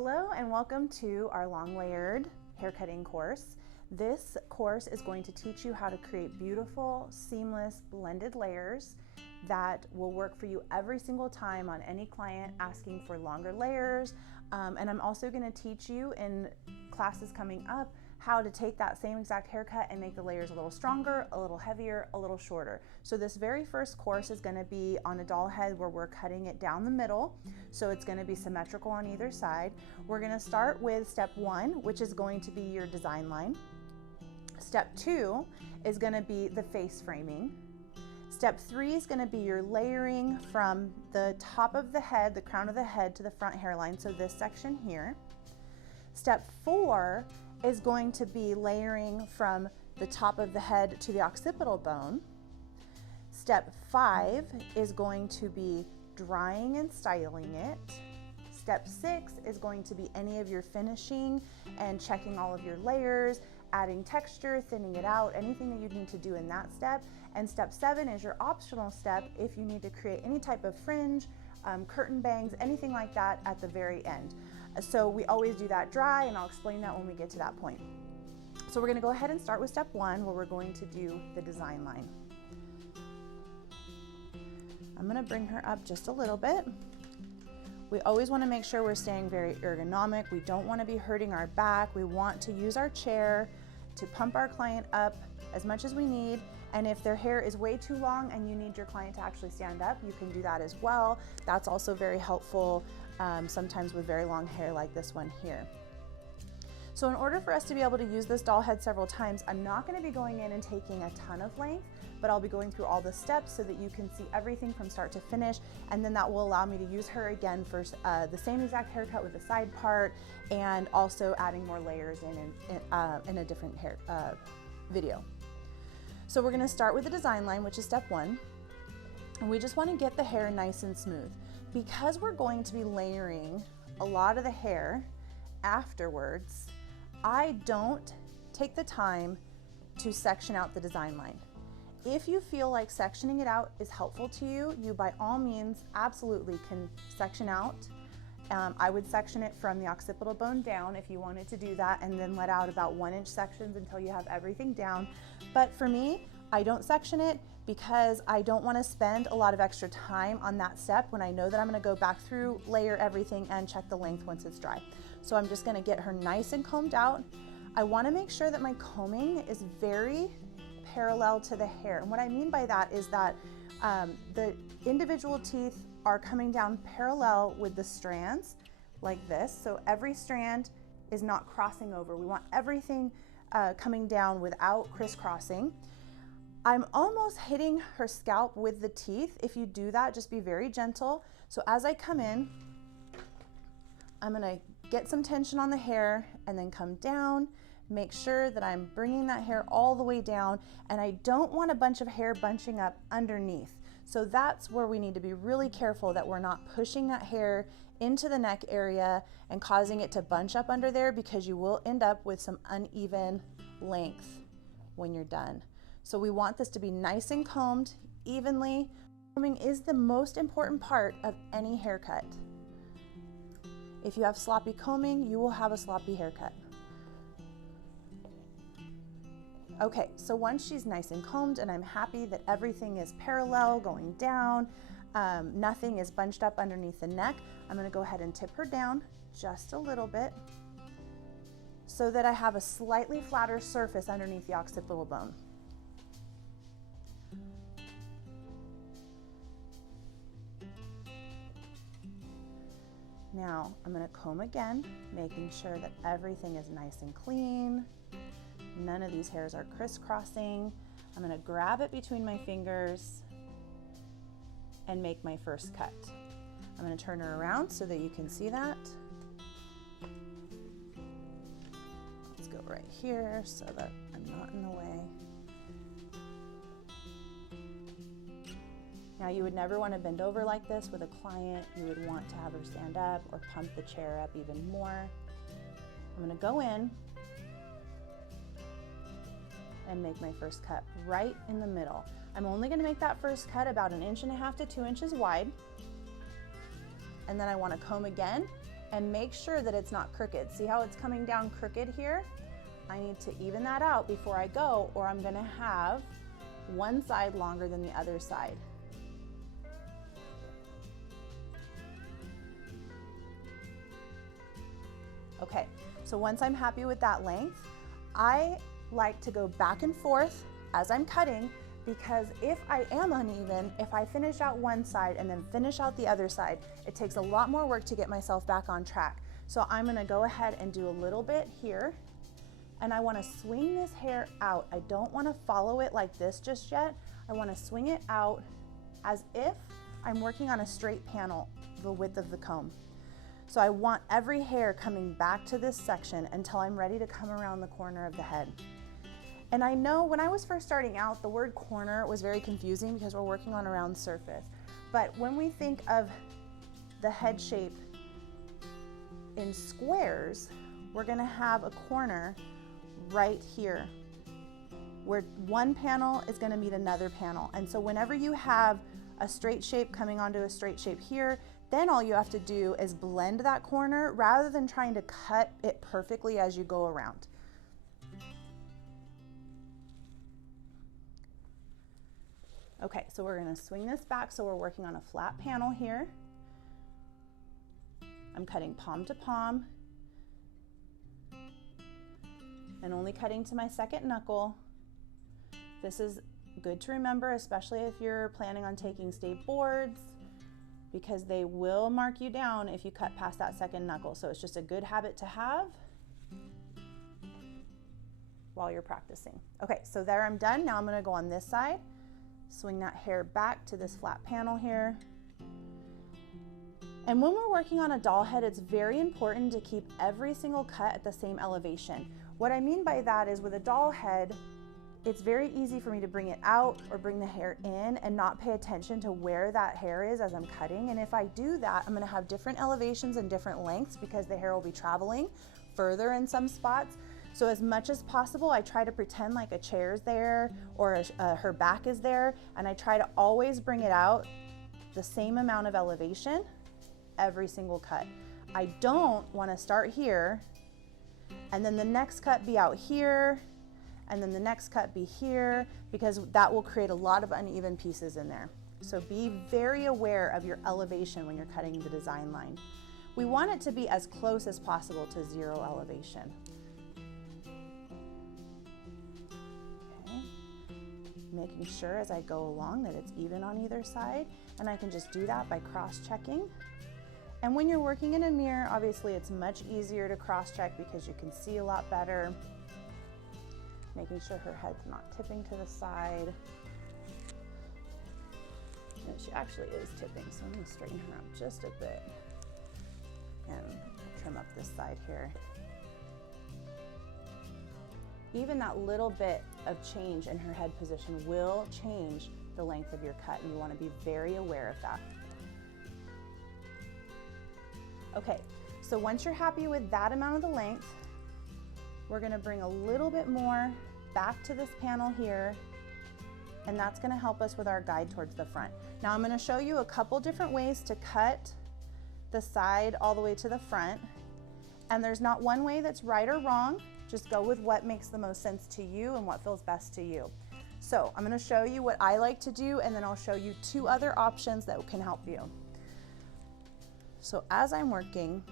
Hello and welcome to our long layered haircutting course. This course is going to teach you how to create beautiful, seamless, blended layers that will work for you every single time on any client asking for longer layers. And I'm also going to teach you in classes coming up how to take that same exact haircut and make the layers a little stronger, a little heavier, a little shorter. So this very first course is going to be on a doll head where we're cutting it down the middle. So it's going to be symmetrical on either side. We're going to start with step 1, which is going to be your design line. Step 2 is going to be the face framing. Step 3 is going to be your layering from the top of the head, the crown of the head, to the front hairline, so this section here. Step 4 is going to be layering from the top of the head to the occipital bone. Step 5 is going to be drying and styling it. Step 6 is going to be any of your finishing and checking all of your layers, adding texture, thinning it out, anything that you need to do in that step. And step 7 is your optional step if you need to create any type of fringe, curtain bangs, anything like that at the very end. So we always do that dry, and I'll explain that when we get to that point. So we're going to go ahead and start with step 1, where we're going to do the design line. I'm going to bring her up just a little bit. We always want to make sure we're staying very ergonomic. We don't want to be hurting our back. We want to use our chair to pump our client up as much as we need. And if their hair is way too long and you need your client to actually stand up, you can do that as well. That's also very helpful, sometimes with very long hair like this one here. So in order for us to be able to use this doll head several times, I'm not going to be going in and taking a ton of length, but I'll be going through all the steps so that you can see everything from start to finish, and then that will allow me to use her again for the same exact haircut with the side part, and also adding more layers in a different hair video. So we're going to start with the design line, which is step 1, and we just want to get the hair nice and smooth. Because we're going to be layering a lot of the hair afterwards, I don't take the time to section out the design line. If you feel like sectioning it out is helpful to you, you by all means absolutely can section out. I would section it from the occipital bone down if you wanted to do that, and then let out about 1-inch sections until you have everything down. But for me, I don't section it because I don't want to spend a lot of extra time on that step when I know that I'm going to go back through, layer everything, and check the length once it's dry. So I'm just going to get her nice and combed out. I want to make sure that my combing is very parallel to the hair. And what I mean by that is that the individual teeth are coming down parallel with the strands like this. So every strand is not crossing over. We want everything coming down without crisscrossing. I'm almost hitting her scalp with the teeth. If you do that, just be very gentle. So as I come in, I'm gonna get some tension on the hair and then come down. Make sure that I'm bringing that hair all the way down, and I don't want a bunch of hair bunching up underneath. So that's where we need to be really careful that we're not pushing that hair into the neck area and causing it to bunch up under there, because you will end up with some uneven length when you're done. So we want this to be nice and combed evenly. Combing is the most important part of any haircut. If you have sloppy combing, you will have a sloppy haircut. Okay, so once she's nice and combed and I'm happy that everything is parallel going down, nothing is bunched up underneath the neck, I'm going to go ahead and tip her down just a little bit so that I have a slightly flatter surface underneath the occipital bone. Now I'm going to comb again, making sure that everything is nice and clean. None of these hairs are crisscrossing. I'm going to grab it between my fingers and make my first cut. I'm going to turn her around so that you can see that. Let's go right here so that I'm not in the way. Now you would never want to bend over like this with a client. You would want to have her stand up or pump the chair up even more. I'm going to go in and make my first cut right in the middle. I'm only going to make that first cut about 1.5 to 2 inches wide. And then I want to comb again and make sure that it's not crooked. See how it's coming down crooked here? I need to even that out before I go, or I'm gonna have one side longer than the other side. Okay, so once I'm happy with that length, I like to go back and forth as I'm cutting, because if I am uneven, if I finish out one side and then finish out the other side, it takes a lot more work to get myself back on track. So I'm gonna go ahead and do a little bit here, and I wanna swing this hair out. I don't wanna follow it like this just yet. I wanna swing it out as if I'm working on a straight panel, the width of the comb. So I want every hair coming back to this section until I'm ready to come around the corner of the head. And I know when I was first starting out, the word corner was very confusing because we're working on a round surface. But when we think of the head shape in squares, we're gonna have a corner right here where one panel is gonna meet another panel. And so whenever you have a straight shape coming onto a straight shape here, then all you have to do is blend that corner rather than trying to cut it perfectly as you go around. Okay, so we're gonna swing this back so we're working on a flat panel here. I'm cutting palm to palm and only cutting to my second knuckle. This is good to remember, especially if you're planning on taking state boards, because they will mark you down if you cut past that second knuckle. So it's just a good habit to have while you're practicing. Okay, so there I'm done. Now I'm gonna go on this side, swing that hair back to this flat panel here. And when we're working on a doll head, it's very important to keep every single cut at the same elevation. What I mean by that is with a doll head, it's very easy for me to bring it out or bring the hair in and not pay attention to where that hair is as I'm cutting. And if I do that, I'm gonna have different elevations and different lengths because the hair will be traveling further in some spots. So as much as possible, I try to pretend like a chair's there or her back is there, and I try to always bring it out the same amount of elevation every single cut. I don't wanna start here and then the next cut be out here, and then the next cut be here, because that will create a lot of uneven pieces in there. So be very aware of your elevation when you're cutting the design line. We want it to be as close as possible to zero elevation. Okay. Making sure as I go along that it's even on either side, and I can just do that by cross-checking. And when you're working in a mirror, obviously it's much easier to cross-check because you can see a lot better. Making sure her head's not tipping to the side. And she actually is tipping, so I'm gonna straighten her up just a bit and trim up this side here. Even that little bit of change in her head position will change the length of your cut, and you wanna be very aware of that. Okay, so once you're happy with that amount of the length, we're gonna bring a little bit more back to this panel here, and that's gonna help us with our guide towards the front. Now I'm gonna show you a couple different ways to cut the side all the way to the front, and there's not one way that's right or wrong. Just go with what makes the most sense to you and what feels best to you. So I'm gonna show you what I like to do, and then I'll show you two other options that can help you. So as I'm working,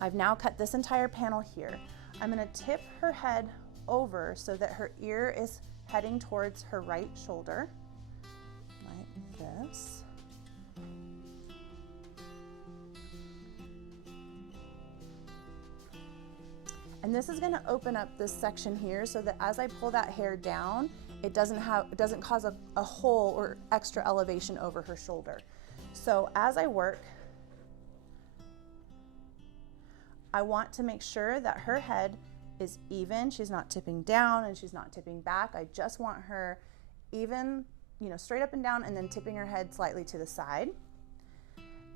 I've now cut this entire panel here. I'm gonna tip her head over so that her ear is heading towards her right shoulder, like this. And this is gonna open up this section here so that as I pull that hair down, it doesn't cause a hole or extra elevation over her shoulder. So as I work, I want to make sure that her head is even. She's not tipping down and she's not tipping back. I just want her even, straight up and down, and then tipping her head slightly to the side.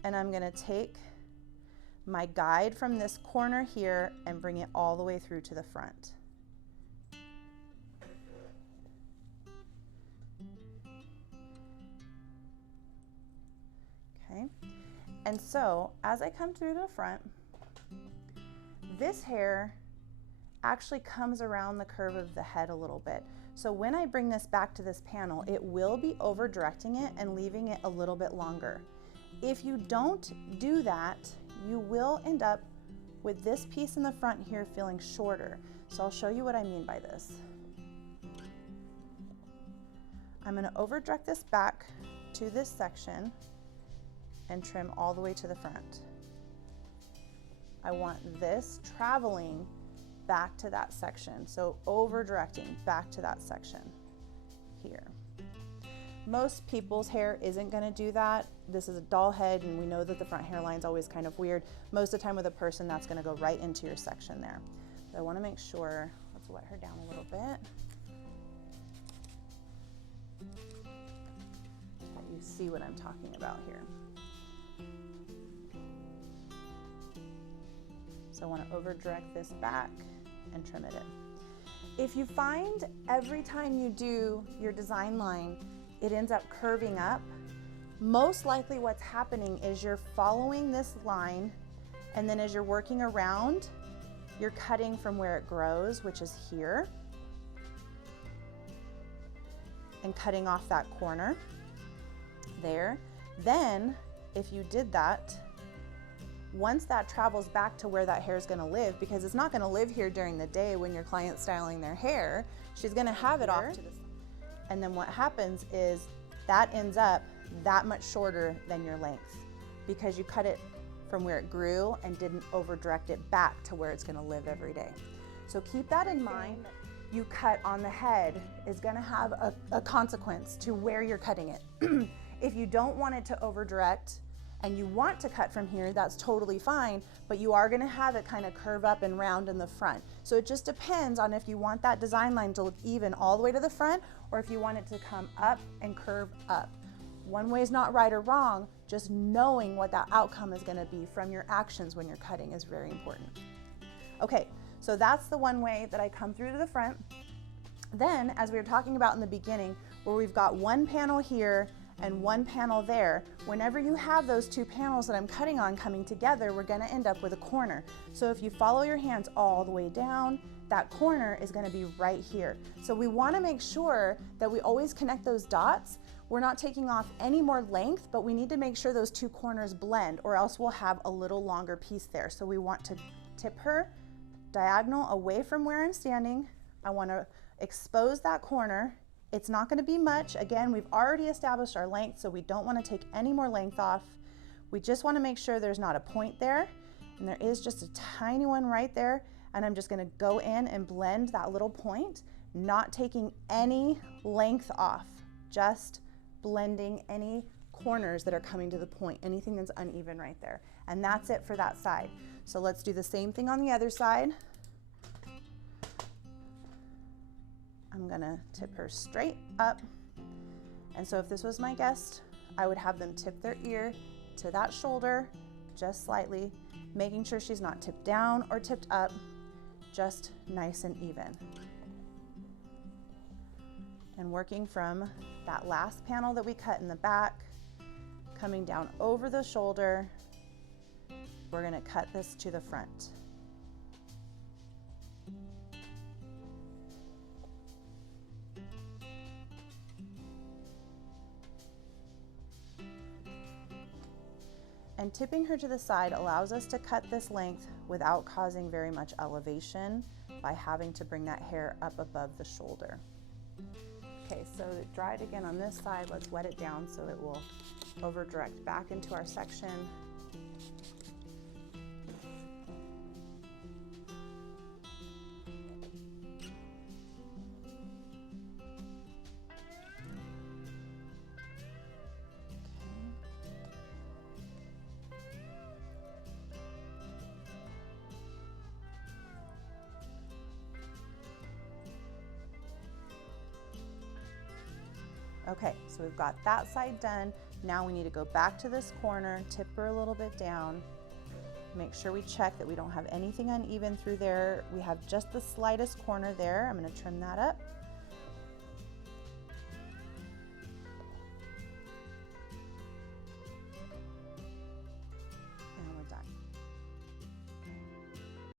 And I'm gonna take my guide from this corner here and bring it all the way through to the front. Okay, and So as I come through the front, this hair actually comes around the curve of the head a little bit. So when I bring this back to this panel, it will be over directing it and leaving it a little bit longer. If you don't do that, you will end up with this piece in the front here feeling shorter. So I'll show you what I mean by this. I'm going to over direct this back to this section and trim all the way to the front. I want this traveling back to that section. So over directing back to that section here. Most people's hair isn't going to do that. This is a doll head and we know that the front hairline is always kind of weird. Most of the time with a person, that's going to go right into your section there. But I want to make sure, let's wet her down a little bit. That you see what I'm talking about here. So I want to over direct this back and trim it in. If you find every time you do your design line, it ends up curving up, most likely what's happening is you're following this line, and then as you're working around, you're cutting from where it grows, which is here, and cutting off that corner there. Then, if you did that, once that travels back to where that hair is going to live, because it's not going to live here during the day when your client's styling their hair, she's going to have it off to the side. And then what happens is that ends up that much shorter than your length because you cut it from where it grew and didn't over direct it back to where it's going to live every day. So keep that in mind. You cut on the head is going to have a consequence to where you're cutting it. If you don't want it to over direct and you want to cut from here, that's totally fine, but you are going to have it kind of curve up and round in the front. So it just depends on if you want that design line to look even all the way to the front or if you want it to come up and curve up. One way is not right or wrong, just knowing what that outcome is going to be from your actions when you're cutting is very important. Okay, so that's the one way that I come through to the front. Then, as we were talking about in the beginning, where we've got one panel here and one panel there, whenever you have those two panels that I'm cutting on coming together, we're going to end up with a corner. So if you follow your hands all the way down, that corner is going to be right here. So we want to make sure that we always connect those dots. We're not taking off any more length, but we need to make sure those two corners blend or else we'll have a little longer piece there. So we want to tip her diagonal away from where I'm standing. I want to expose that corner. It's not going to be much. Again, we've already established our length, so we don't want to take any more length off. We just want to make sure there's not a point there, and there is just a tiny one right there, and I'm just going to go in and blend that little point, not taking any length off, just blending any corners that are coming to the point, anything that's uneven right there. And that's it for that side. So let's do the same thing on the other side. I'm gonna tip her straight up. And so if this was my guest, I would have them tip their ear to that shoulder just slightly, making sure she's not tipped down or tipped up, just nice and even. And working from that last panel that we cut in the back, coming down over the shoulder, we're gonna cut this to the front. And tipping her to the side allows us to cut this length without causing very much elevation by having to bring that hair up above the shoulder. Okay, so dry it again on this side. Let's wet it down so it will over direct back into our section. Okay, so we've got that side done. Now we need to go back to this corner, tip her a little bit down, make sure we check that we don't have anything uneven through there. We have just the slightest corner there. I'm going to trim that up.